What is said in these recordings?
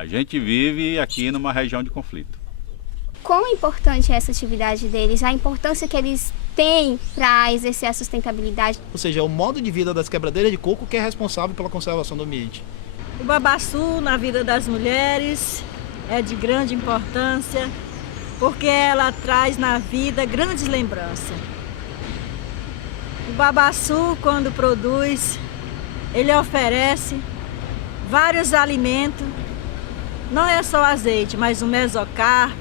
A gente vive aqui numa região de conflito. Quão importante é essa atividade deles? A importância que eles têm para exercer a sustentabilidade? Ou seja, é o modo de vida das quebradeiras de coco que é responsável pela conservação do ambiente. O babaçu na vida das mulheres é de grande importância, porque ela traz na vida grandes lembranças. O babaçu, quando produz, ele oferece vários alimentos, não é só azeite, mas o mesocarpo,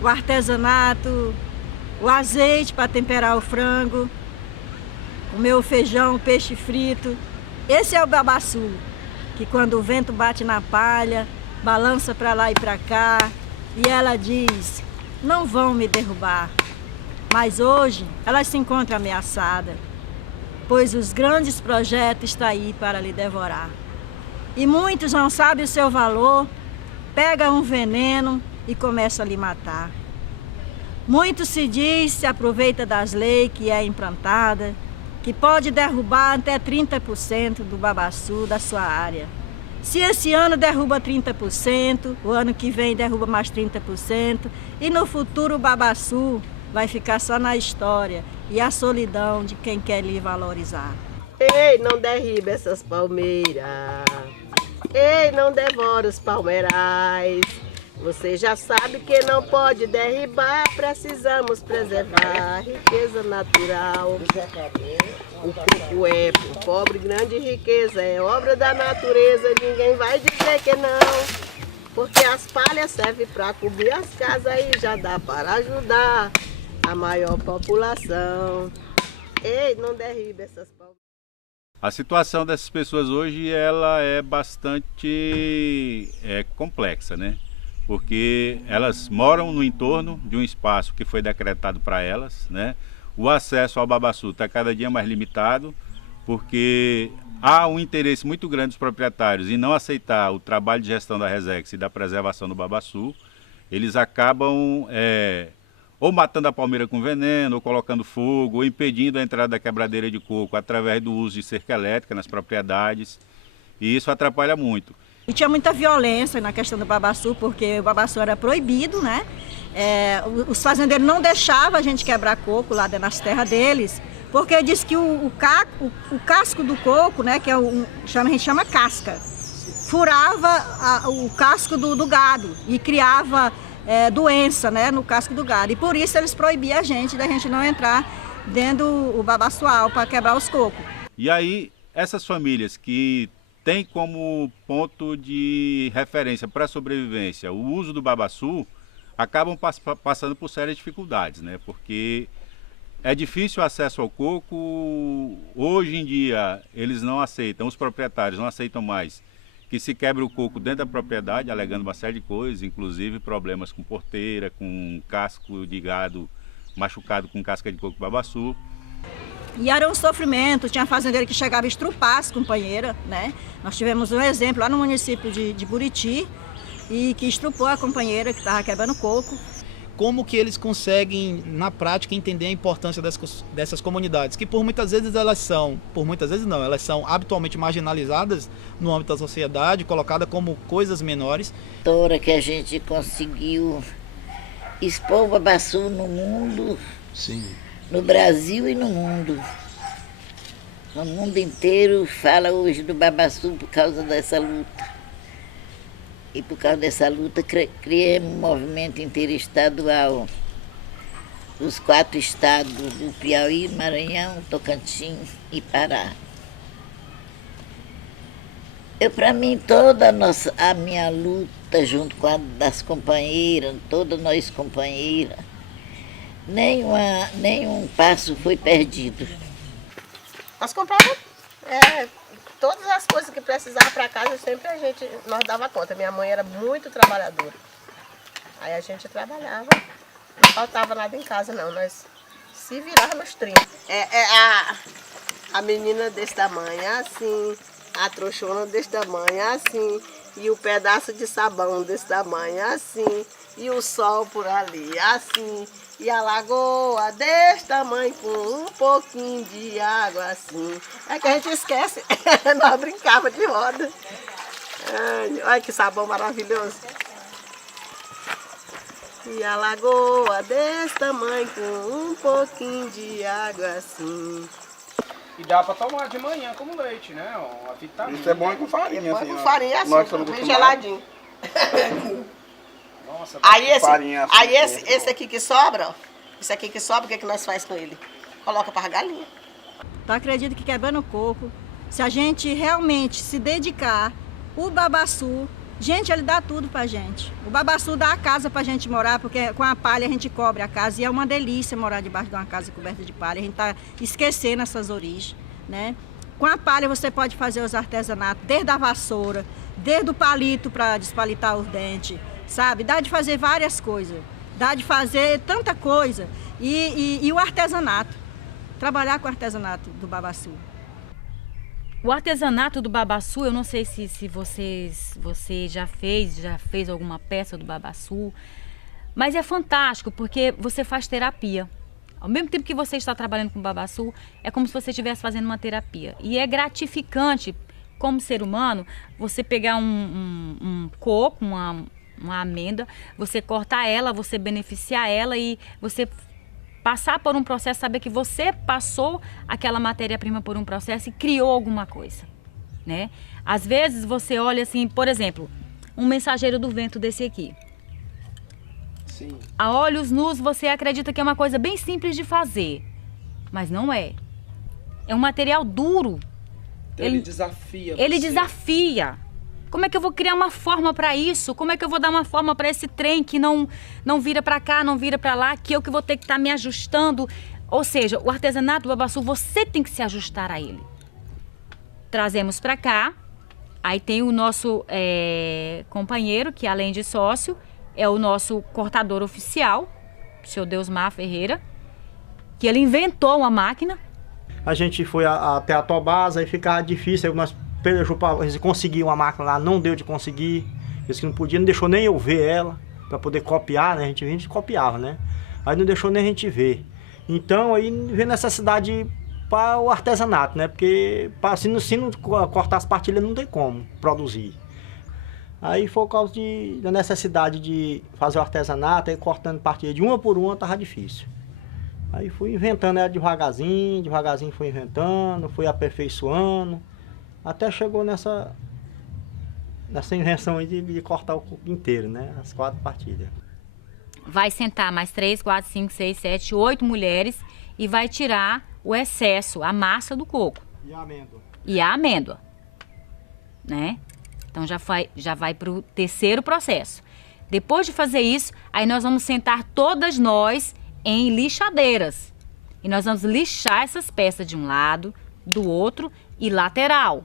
o artesanato, o azeite para temperar o frango, comer o feijão, o peixe frito. Esse é o babaçu, que quando o vento bate na palha, balança para lá e para cá, e ela diz, não vão me derrubar. Mas hoje ela se encontra ameaçada, pois os grandes projetos estão aí para lhe devorar. E muitos não sabem o seu valor, pegam um veneno e começam a lhe matar. Muitos se aproveita das leis que é implantada, que pode derrubar até 30% do babaçu da sua área. Se esse ano derruba 30%, o ano que vem derruba mais 30%, e no futuro o babaçu vai ficar só na história e a solidão de quem quer lhe valorizar. Ei, não derriba essas palmeiras. Ei, não devora os palmeirais. Você já sabe que não pode derribar, precisamos preservar a riqueza natural. O coco é pobre, grande riqueza, é obra da natureza, ninguém vai dizer que não. Porque as palhas servem para cobrir as casas e já dá para ajudar a maior população. Ei, não derribe essas palmeiras. A situação dessas pessoas hoje ela é bastante complexa, né? Porque elas moram no entorno de um espaço que foi decretado para elas, né? O acesso ao babaçu está cada dia mais limitado, porque há um interesse muito grande dos proprietários em não aceitar o trabalho de gestão da Resex e da preservação do babaçu. Eles acabam ou matando a palmeira com veneno, ou colocando fogo, ou impedindo a entrada da quebradeira de coco através do uso de cerca elétrica nas propriedades, e isso atrapalha muito. E tinha muita violência na questão do babaçu, porque o babaçu era proibido, né? Os fazendeiros não deixavam a gente quebrar coco lá nas terras deles, porque diz que o casco do coco, né, que a gente chama casca, furava o casco do gado e criava doença, né, no casco do gado. E por isso eles proibiam a gente da gente não entrar dentro do babaçual para quebrar os cocos. E aí, essas famílias que têm como ponto de referência para a sobrevivência o uso do babaçu, acabam passando por sérias dificuldades, né? Porque é difícil o acesso ao coco. Hoje em dia eles não aceitam, os proprietários não aceitam mais que se quebre o coco dentro da propriedade, alegando uma série de coisas, inclusive problemas com porteira, com casco de gado machucado com casca de coco babaçu. E era um sofrimento, tinha fazendeiro que chegava a estrupar as companheiras, né? Nós tivemos um exemplo lá no município de Buriti, e que estrupou a companheira que estava quebrando coco. Como que eles conseguem, na prática, entender a importância dessas comunidades, que por muitas vezes elas são habitualmente marginalizadas no âmbito da sociedade, colocadas como coisas menores. A hora que a gente conseguiu expor o babaçu no mundo, sim, no Brasil e no mundo. O mundo inteiro fala hoje do babaçu por causa dessa luta. E por causa dessa luta criamos um movimento interestadual. Os 4 estados do Piauí, Maranhão, Tocantins e Pará. Para mim, toda a minha luta junto com a das companheiras, todas nós companheiras, nenhum passo foi perdido. Nós comprávamos todas as coisas que precisava para casa, sempre nós dava conta. Minha mãe era muito trabalhadora. Aí a gente trabalhava, não faltava nada em casa não, nós se virávamos nos 30. A menina desse tamanho assim, a trouxona desse tamanho assim, e o pedaço de sabão desse tamanho assim, e o sol por ali assim, e a lagoa desse tamanho com um pouquinho de água assim. É que a gente esquece, nós brincava de roda. Ai, olha que sabor maravilhoso. E a lagoa desse tamanho com um pouquinho de água assim. E dá pra tomar de manhã como leite, né? Uma vitamina. Isso é bom com farinha, Põe assim. com ó. farinha e Nós açúcar, somos bem acostumados. geladinho. Nossa, Aí esse, farinha, açúcar, aí esse aqui que sobra, ó. Esse aqui que sobra, o que é que nós faz com ele? Coloca para galinha. Eu acredito que quebrando coco, se a gente realmente se dedicar, o babaçu, gente, ele dá tudo pra gente. O babaçu dá a casa pra gente morar, porque com a palha a gente cobre a casa. E é uma delícia morar debaixo de uma casa coberta de palha. A gente tá esquecendo essas origens, né? Com a palha você pode fazer os artesanatos, desde a vassoura, desde o palito para despalitar os dentes, sabe? Dá de fazer várias coisas, dá de fazer tanta coisa. E o artesanato, trabalhar com o artesanato do babaçu. O artesanato do babaçu, eu não sei se você já fez alguma peça do babaçu, mas é fantástico porque você faz terapia. Ao mesmo tempo que você está trabalhando com babaçu, é como se você estivesse fazendo uma terapia. E é gratificante, como ser humano, você pegar um coco, uma amêndoa, você cortar ela, você beneficiar ela e você passar por um processo, saber que você passou aquela matéria-prima por um processo e criou alguma coisa, né? Às vezes você olha assim, por exemplo, um mensageiro do vento desse aqui. Sim. A olhos nus você acredita que é uma coisa bem simples de fazer, mas não é. É um material duro. Ele desafia. Ele você. desafia. Como é que eu vou criar uma forma para isso? Como é que eu vou dar uma forma para esse trem que não vira para cá, não vira para lá, que eu que vou ter que estar me ajustando? Ou seja, o artesanato do babaçu, você tem que se ajustar a ele. Trazemos para cá, aí tem o nosso companheiro, que além de sócio, é o nosso cortador oficial, o senhor Deusmar Ferreira, que ele inventou uma máquina. A gente foi até a Tobasa e ficava difícil, aí nós conseguir uma máquina lá, não deu de conseguir, disse que não podia, não deixou nem eu ver ela, para poder copiar, né? A gente copiava, né? Aí não deixou nem a gente ver. Então aí veio necessidade para o artesanato, né? Porque se não cortar as partilhas não tem como produzir. Aí foi por causa da necessidade de fazer o artesanato, aí cortando partilha de uma por uma tava difícil. Aí fui inventando ela devagarzinho fui inventando, fui aperfeiçoando, até chegou nessa invenção aí de cortar o coco inteiro, né? As 4 partilhas. Vai sentar mais 3, 4, 5, 6, 7, 8 mulheres e vai tirar o excesso, a massa do coco. E a amêndoa. E a amêndoa, né? Então já vai para o terceiro processo. Depois de fazer isso, aí nós vamos sentar todas nós em lixadeiras. E nós vamos lixar essas peças de um lado, do outro e lateral.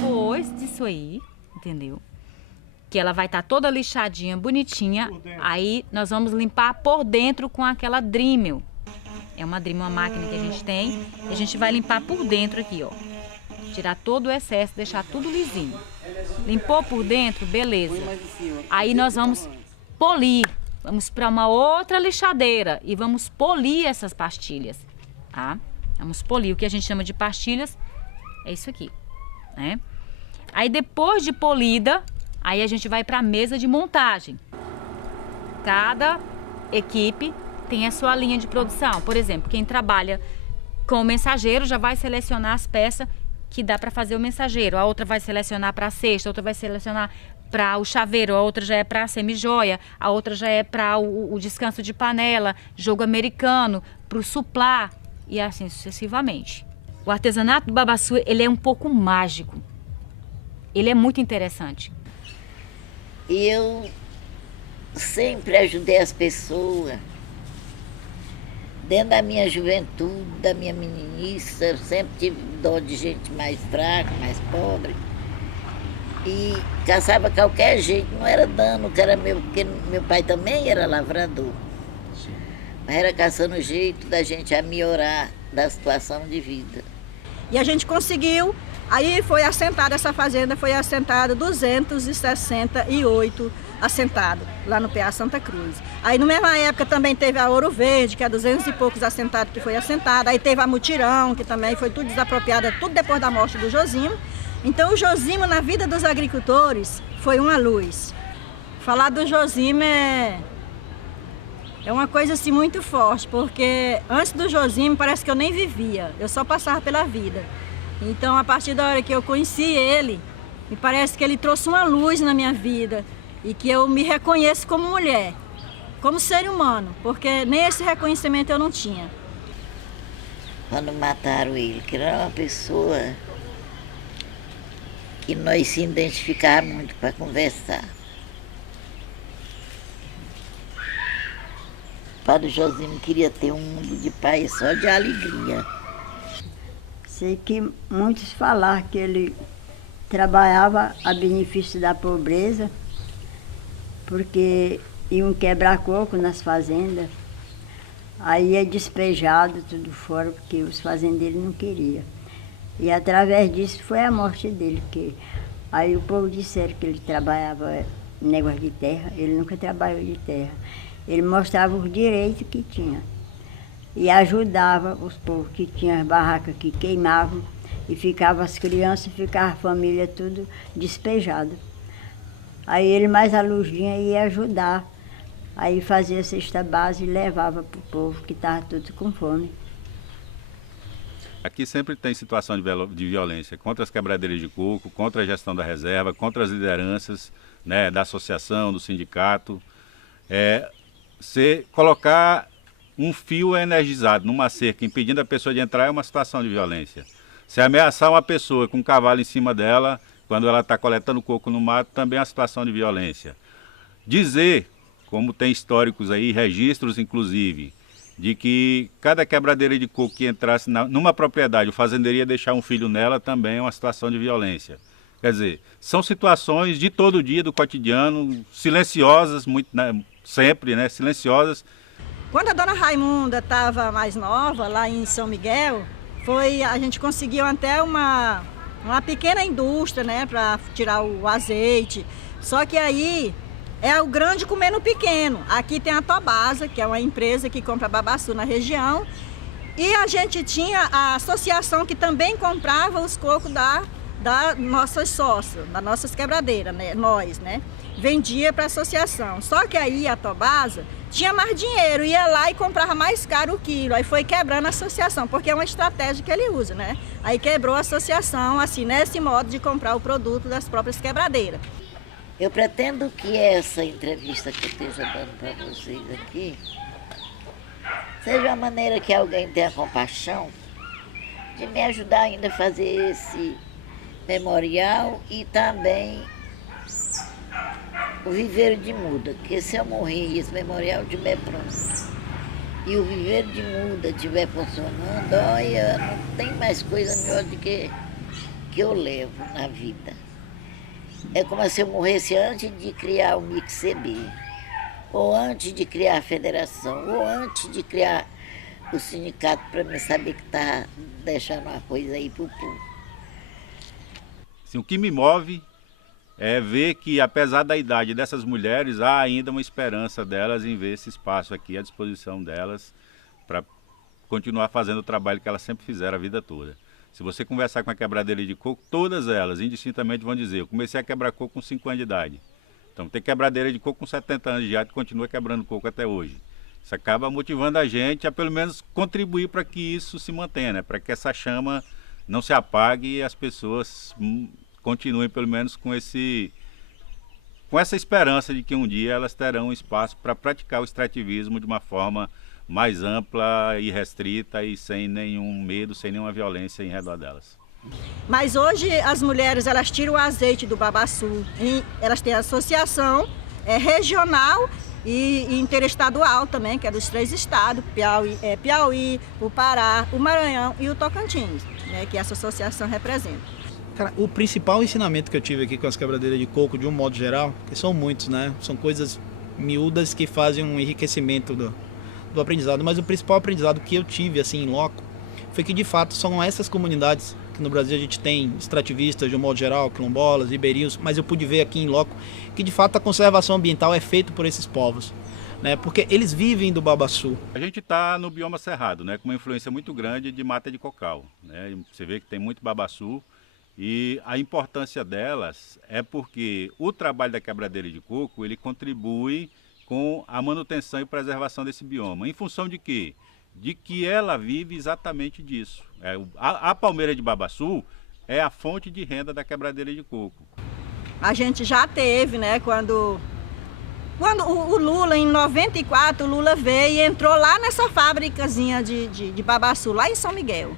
Depois disso aí, entendeu? Que ela vai estar toda lixadinha, bonitinha. Aí nós vamos limpar por dentro com aquela Dremel. É uma Dremel, uma máquina que a gente tem. E a gente vai limpar por dentro aqui, ó. Tirar todo o excesso, deixar tudo lisinho. Limpou por dentro, beleza. Aí nós vamos polir. Vamos para uma outra lixadeira e vamos polir essas pastilhas, tá? Vamos polir. O que a gente chama de pastilhas é isso aqui, né? Aí depois de polida, aí a gente vai para a mesa de montagem. Cada equipe tem a sua linha de produção. Por exemplo, quem trabalha com o mensageiro já vai selecionar as peças que dá para fazer o mensageiro. A outra vai selecionar para a cesta, a outra vai selecionar para o chaveiro, a outra já é para a semijoia, a outra já é para o descanso de panela, jogo americano, para o suplá e assim sucessivamente. O artesanato do babaçu, ele é um pouco mágico. Ele é muito interessante. E eu sempre ajudei as pessoas. Dentro da minha juventude, da minha meninice, eu sempre tive dó de gente mais fraca, mais pobre. E caçava qualquer jeito, não era dano, que era meu, porque meu pai também era lavrador. Mas era caçando jeito da gente a melhorar da situação de vida. E a gente conseguiu, aí foi assentada essa fazenda, foi assentada 268 assentados lá no PA Santa Cruz. Aí, na mesma época, também teve a Ouro Verde, que é 200 e poucos assentados que foi assentada. Aí teve a Mutirão, que também foi tudo desapropriada, tudo depois da morte do Josimo. Então, o Josimo, na vida dos agricultores, foi uma luz. Falar do Josimo é uma coisa assim muito forte, porque antes do Josimo parece que eu nem vivia, eu só passava pela vida. Então, a partir da hora que eu conheci ele, me parece que ele trouxe uma luz na minha vida e que eu me reconheço como mulher, como ser humano, porque nem esse reconhecimento eu não tinha. Quando mataram ele, que era uma pessoa que nós se identificávamos muito para conversar. O padre Josimo queria ter um mundo de paz só de alegria. Sei que muitos falaram que ele trabalhava a benefício da pobreza, porque iam quebrar coco nas fazendas, aí é despejado tudo fora, porque os fazendeiros não queriam. E através disso foi a morte dele, porque aí o povo disseram que ele trabalhava negócio de terra, ele nunca trabalhou de terra. Ele mostrava os direitos que tinha e ajudava os povos que tinham as barracas que queimavam e ficavam as crianças, ficava a família tudo despejada. Aí ele mais a luzinha ia ajudar, aí fazia cesta base e levava para o povo que estava tudo com fome. Aqui sempre tem situação de violência contra as quebradeiras de coco, contra a gestão da reserva, contra as lideranças, né, da associação, do sindicato. Se colocar um fio energizado numa cerca impedindo a pessoa de entrar é uma situação de violência. Se ameaçar uma pessoa com um cavalo em cima dela, quando ela está coletando coco no mato, também é uma situação de violência. Dizer, como tem históricos aí, registros inclusive, de que cada quebradeira de coco que entrasse numa propriedade, o fazendeiro ia deixar um filho nela, também é uma situação de violência. Quer dizer, são situações de todo dia do cotidiano, silenciosas, muito, né, sempre, né, silenciosas. Quando a dona Raimunda estava mais nova, lá em São Miguel, a gente conseguiu até uma pequena indústria, né, para tirar o azeite. Só que aí é o grande comendo o pequeno. Aqui tem a Tobasa, que é uma empresa que compra babaçu na região. E a gente tinha a associação que também comprava os cocos da nossas sócias, das nossas quebradeiras, né, nós, né? Vendia para a associação. Só que aí a Tobasa tinha mais dinheiro, ia lá e comprava mais caro o quilo. Aí foi quebrando a associação, porque é uma estratégia que ele usa, né? Aí quebrou a associação, assim, nesse modo de comprar o produto das próprias quebradeiras. Eu pretendo que essa entrevista que eu esteja dando para vocês aqui seja uma maneira que alguém tenha compaixão de me ajudar ainda a fazer esse memorial e também o Viveiro de Muda, que se eu morrer e esse memorial estiver pronto e o Viveiro de Muda estiver funcionando, olha, não tem mais coisa melhor do que eu levo na vida. É como se eu morresse antes de criar o MIC-CB, ou antes de criar a federação, ou antes de criar o sindicato, para mim saber que está deixando uma coisa aí para o povo. Assim, o que me move é ver que, apesar da idade dessas mulheres, há ainda uma esperança delas em ver esse espaço aqui à disposição delas para continuar fazendo o trabalho que elas sempre fizeram a vida toda. Se você conversar com a quebradeira de coco, todas elas, indistintamente, vão dizer: eu comecei a quebrar coco com 5 anos de idade. Então tem quebradeira de coco com 70 anos de idade que continua quebrando coco até hoje. Isso acaba motivando a gente a pelo menos contribuir para que isso se mantenha, né? Para que essa chama não se apague e as pessoas continuem pelo menos com essa esperança de que um dia elas terão um espaço para praticar o extrativismo de uma forma mais ampla e restrita e sem nenhum medo, sem nenhuma violência em redor delas. Mas hoje as mulheres, elas tiram o azeite do babaçu, elas têm a associação regional e interestadual também, que é dos 3 estados, Piauí, o Pará, o Maranhão e o Tocantins, né, que essa associação representa. Cara, o principal ensinamento que eu tive aqui com as quebradeiras de coco, de um modo geral, que são muitos, né? São coisas miúdas que fazem um enriquecimento do aprendizado, mas o principal aprendizado que eu tive, assim, em loco, foi que de fato são essas comunidades, que no Brasil a gente tem extrativistas de um modo geral, quilombolas, ribeirinhos, mas eu pude ver aqui em loco que de fato a conservação ambiental é feita por esses povos, né? Porque eles vivem do babaçu. A gente está no bioma cerrado, né, com uma influência muito grande de mata de cocal, né? Você vê que tem muito babaçu e a importância delas é porque o trabalho da quebradeira de coco ele contribui com a manutenção e preservação desse bioma. Em função de quê? De que ela vive exatamente disso. A palmeira de babaçu é a fonte de renda da quebradeira de coco. A gente já teve, né, quando o Lula, em 94, o Lula veio e entrou lá nessa fábricazinha de babaçu, lá em São Miguel.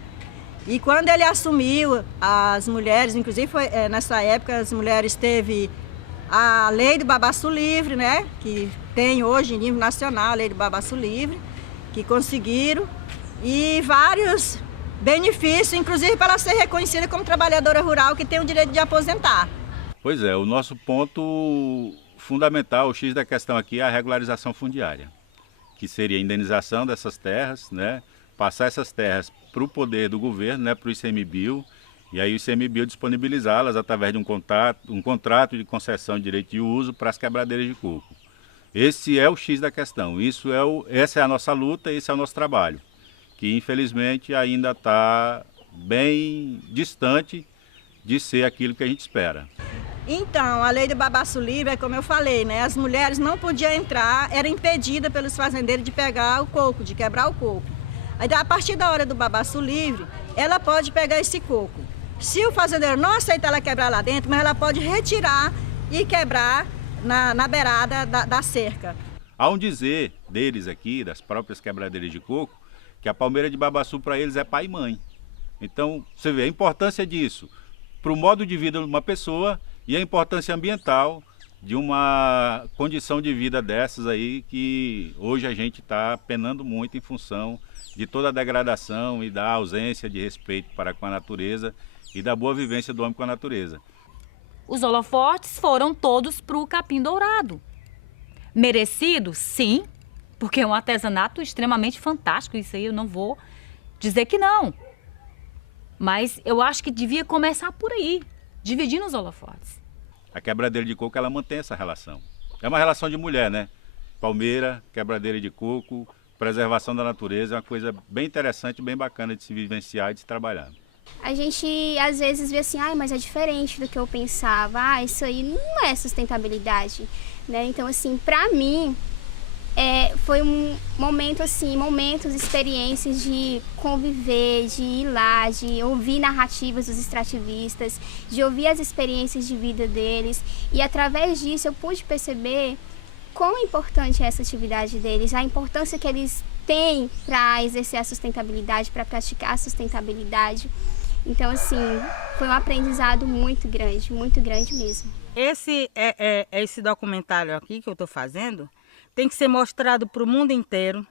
E quando ele assumiu, as mulheres, inclusive foi, nessa época as mulheres teve a lei do babaçu livre, né, que tem hoje em nível nacional a lei do babaçu livre, que conseguiram, e vários benefícios, inclusive para ela ser reconhecida como trabalhadora rural que tem o direito de aposentar. Pois é, o nosso ponto fundamental, o X da questão aqui é a regularização fundiária, que seria a indenização dessas terras, né, passar essas terras para o poder do governo, né, para o ICMBio, e aí o ICMBio disponibilizá-las através de um contrato de concessão de direito de uso para as quebradeiras de coco. Esse é o X da questão, essa é a nossa luta, esse é o nosso trabalho, que infelizmente ainda está bem distante de ser aquilo que a gente espera. Então, a lei do babaçu livre é como eu falei, né? As mulheres não podiam entrar, era impedida pelos fazendeiros de pegar o coco, de quebrar o coco. Aí, a partir da hora do babaçu livre, ela pode pegar esse coco. Se o fazendeiro não aceitar ela quebrar lá dentro, mas ela pode retirar e quebrar na beirada da cerca. Há um dizer deles aqui, das próprias quebradeiras de coco, que a palmeira de babaçu para eles é pai e mãe. Então, você vê a importância disso para o modo de vida de uma pessoa e a importância ambiental de uma condição de vida dessas aí que hoje a gente está penando muito em função de toda a degradação e da ausência de respeito para com a natureza e da boa vivência do homem com a natureza. Os holofotes foram todos para o capim dourado. Merecido, sim, porque é um artesanato extremamente fantástico, isso aí eu não vou dizer que não. Mas eu acho que devia começar por aí, dividindo os holofotes. A quebradeira de coco, ela mantém essa relação. É uma relação de mulher, né? Palmeira, quebradeira de coco, preservação da natureza, é uma coisa bem interessante, bem bacana de se vivenciar e de se trabalhar. A gente às vezes vê assim, mas é diferente do que eu pensava, isso aí não é sustentabilidade, né? Então assim, pra mim, foi um momento assim, momentos, experiências de conviver, de ir lá, de ouvir narrativas dos extrativistas, de ouvir as experiências de vida deles, e através disso eu pude perceber quão importante é essa atividade deles, a importância que eles têm para exercer a sustentabilidade, para praticar a sustentabilidade. Então, assim, foi um aprendizado muito grande mesmo. Esse documentário aqui que eu estou fazendo tem que ser mostrado para o mundo inteiro,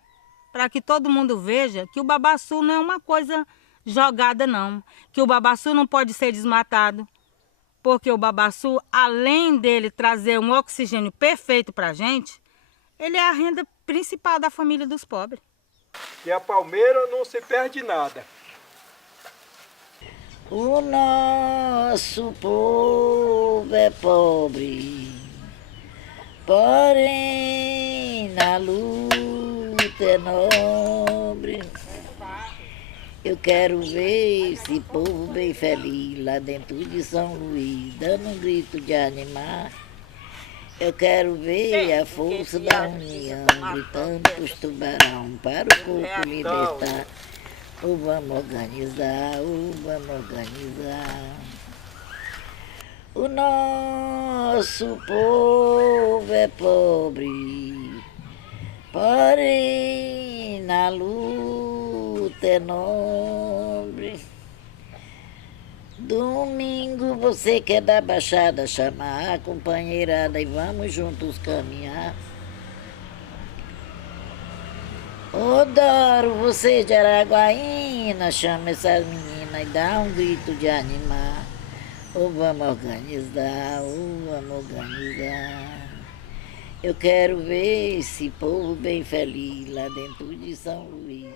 para que todo mundo veja que o babaçu não é uma coisa jogada, não. Que o babaçu não pode ser desmatado, porque o babaçu, além dele trazer um oxigênio perfeito para a gente, ele é a renda principal da família dos pobres. E a palmeira não se perde nada. O nosso povo é pobre, porém na luta é nobre. Eu quero ver esse povo bem feliz lá dentro de São Luís, dando um grito de animar. Eu quero ver a força da união, gritando para os tubarão, para o coco libertar. Vamos organizar, vamos organizar. O nosso povo é pobre, porém na luta é nobre. Domingo você quer dar baixada, chamar a companheirada e vamos juntos caminhar. Ô Doro, você de Araguaína, chama essas meninas e dá um grito de animar. Vamos organizar, vamos organizar. Eu quero ver esse povo bem feliz lá dentro de São Luís.